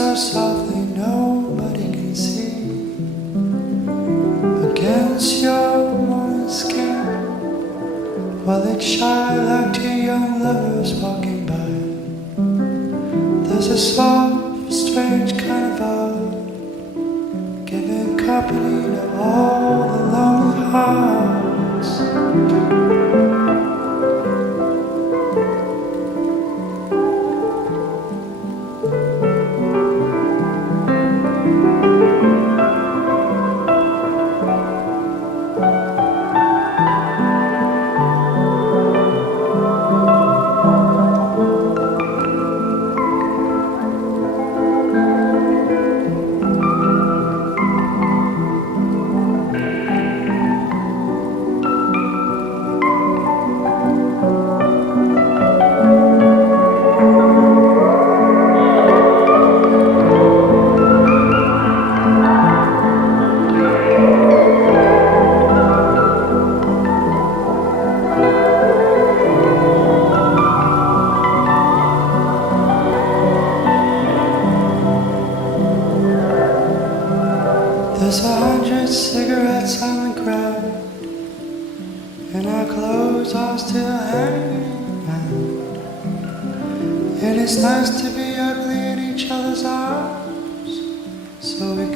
so softly nobody can see. Against your morning skin, while it's shy like two young lovers walking by. There's a soft, strange kind of vibe, giving company to all the lonely hearts. There's 100 cigarettes on the ground, and our clothes are still hanging around. And it's nice to be ugly in each other's arms, so we